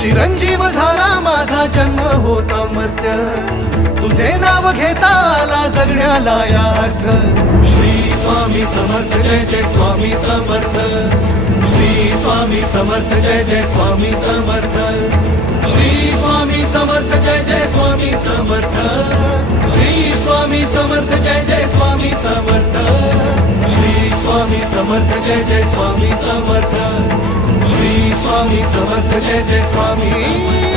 चिरंजीव झाला माझा जन्म होता मर्त्य, तुझे नाव घेता आला जगण्याला या अर्थ. श्री स्वामी समर्थ जय जय स्वामी समर्थ, श्री स्वामी समर्थ जय जय स्वामी समर्थ, श्री स्वामी समर्थ जय जय स्वामी समर्थ, श्री स्वामी समर्थ जय जय स्वामी समर्थ, श्री स्वामी समर्थ जय जय स्वामी समर्थ, श्री स्वामी समर्थ जय जय स्वामी